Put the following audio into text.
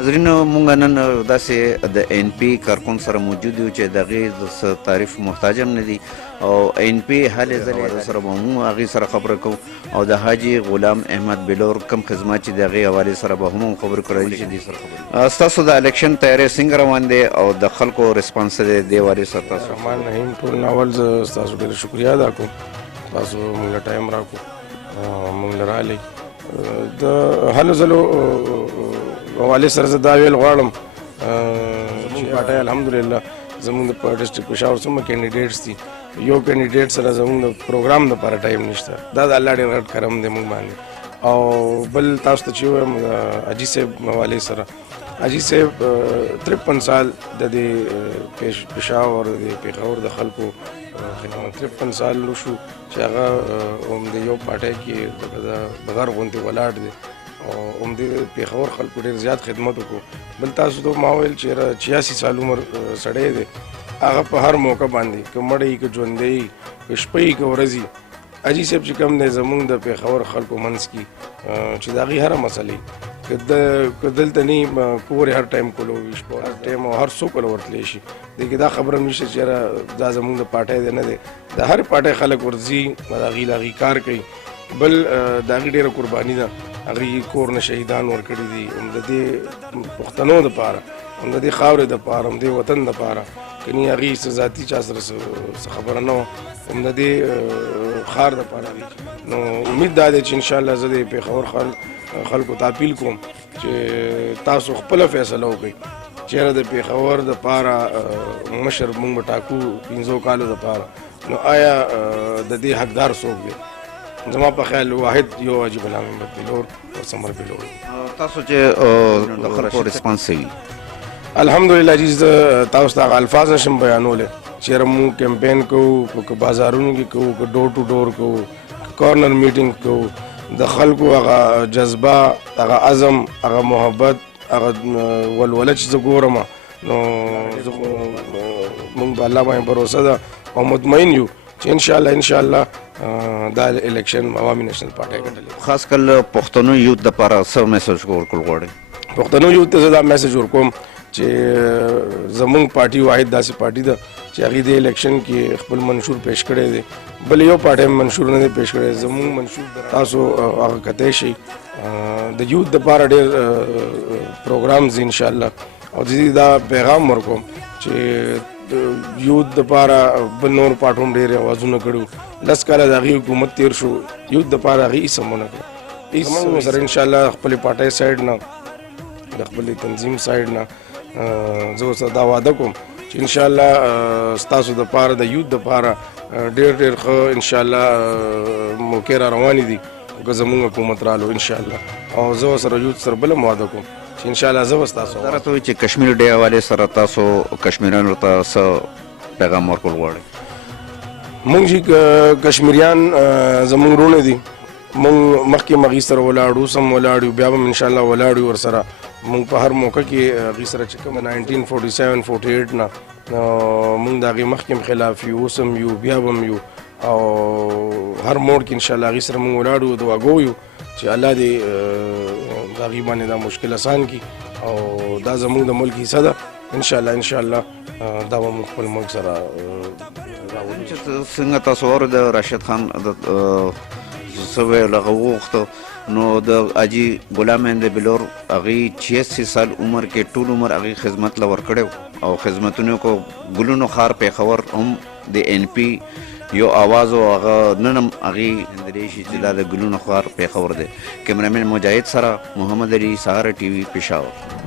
ناظرین مونږ نن داسې د ان پی کارکون سره موجود یو چې د هغې د تعریف محتاج هم نه دي او ان پی هلې ځلې سره به مونږ هغې سره خبره کوو او د حاجي غلام احمد بلور کم خدمات چې د هغې حوالې سره به هم خبرې کړی چې دې سره خبرې ستاسو د الیکشن تیاری څنګه روان دی او د خلکو رسپانس دی دې حوالې سره تاسو رحمان رحیم ټول اول زه ستاسو ډېره شکریا ادا کوم تاسو موږ له ټایم راکړو موږ له رالی د هلو ځلو حوالې سره زه دا ویل غواړم چې پارټۍ الحمدلله زموږ په ډسټرکټ پېښور څومره کینډیډیټس دي یو کینډیډیټ سره زموږ د پروګرام دپاره ټایم نشته دا د الله ډېر غټ کرم دی موږ باندې او بل تاسو ته چې ووایم حاجي صاحب حوالې سره حاجي صاحب 53 سال د دې پېښور د پېښور د خلکو خدمت 53 سال وشو چې هغه هم د یو پارټۍ کې د غر غوندې ولاړ دی او همدې پېښور خلکو ډېر زیات خدمت وکړو بل تاسو ته ما ویل چې 86 سال عمر سړی دی هغه په هر موقع باندې که مړی که ژوندی که شپه که ورځي حاجي صاحب چې کوم دی زموږ د پېښور خلکو منځ کې چې د هغې هره مسلې که دلته نه کور یې هر ټایم کولو وي شپه هر ټایم او هر څوک کله ورتلی شي دې کې دا خبره هم نشته چې یاره دا زموږ د پارټۍ دی نه دی د هرې پارټۍ خلک ورځي د هغې له هغې کار کوي بل د هغې ډېره قرباني ده هغې کور نه شهیدان ورکړي دي هم د دې پښتنو دپاره هم د دې خاورې دپاره هم د وطن دپاره که نه هغې څه ذاتي چا سره څه خبره نه وه هم د دې ښار دپاره نو امید دا دی چې انشاءالله زه د پېښور خلکو ته اپیل کوم چې تاسو خپله فیصله وکړئ چېرې د پېښور دپاره مشر موږ به ټاکو 15 کالو دپاره نو آیا د دې حقدار څوک دی زما په خیال واحد یو حاجي غلام احمد بلور او سمر بلور تاسو چې د خلکو رسپانس وي الحمدلله جی زه تاسو ته هغه الفاظ نشم بیانولی چېرې مونږ کمپین کوو که بازارونو کې کوو که ډور ټو ډور کوو که کارنر میټینګ کوو د خلکو هغه جذبه هغه عزم هغه محبت هغه ولوله چې زه ګورم نو مونږ په الله باندې بروسه ده او مطمئن یو چې انشاءالله دا الیکشن عوامي نېشنل پارټۍ ګټلی خاص کل پښتنو یوت دپاره څه میسج ورکول غواړئ پښتنو یوت ته زه دا میسج ورکوم چې زمونږ پارټي واحد داسې پارټي ده چې هغې د الیکشن کې خپل منشور پیش کړی دی بل یو پارټۍ هم منشور نه دی پیش کړی زمونږ منشور تاسو هغه کتی شئ د یوت دپاره ډېر پروګرامز دي انشاءالله او زه دا پیغام ورکوم چې یوت دپاره بل نور پارټو هم ډېر اوازونه کړي 10 کاله د هغې حکومت تېر شو یوت دپاره هغې هېڅ هم ونه کړه زمونږ سره انشاءالله خپلې پارټۍ سایډ نه د خپلې تنظیم سایډ نه زه ورسره دا واده کوم چې انشاءالله ستاسو دپاره د یوت دپاره ډېر ښه انشاءالله موقع را روانې دي که زموږ حکومت رالو انشاءالله او زه ورسره یوت سره بل هم واده کوم چې انشاءالله زه به ستاسو دا راته وایي چې کشمیر ډے حوالې سره تاسو کشمیریانو ته څه پیغام ورکول غواړئ مونږ چې کشمیریان زموږ وروڼه دي مونږ مخکې مغې سره ولاړو اوس هم ولاړ یو بیا به هم انشاءالله ولاړ یو ورسره مونږ په هر موقع کې هغې سره چې کوم 1947-48 نه مونږ د هغې مخکې هم خلاف یو اوس هم یو بیا به هم یو او هر موړ کې انشاءالله هغې سره مونږ ولاړ یو دعا کوو یو چې الله دې د هغې باندې دا مشکل اسان کړي او دا زموږ د ملک حصه ده انشاءالله دا به مونږ خپل ملک سره راولو څنګه تاسو واورئ د راشد خان څه ویل هغه وغوښته نو د حاجي غلام احمد بلور هغې 86 سال عمر کې ټول عمر هغې خدمت له ورکړی او خدمتونو کو ګلونو ښار پېښور هم د ان پی یو آواز او هغه نن هم هغې هندلی شي چې دا د ګلونو ښار پېښور دی کیمرامین مجاهد سره محمد علي سهار ټي وي پېښور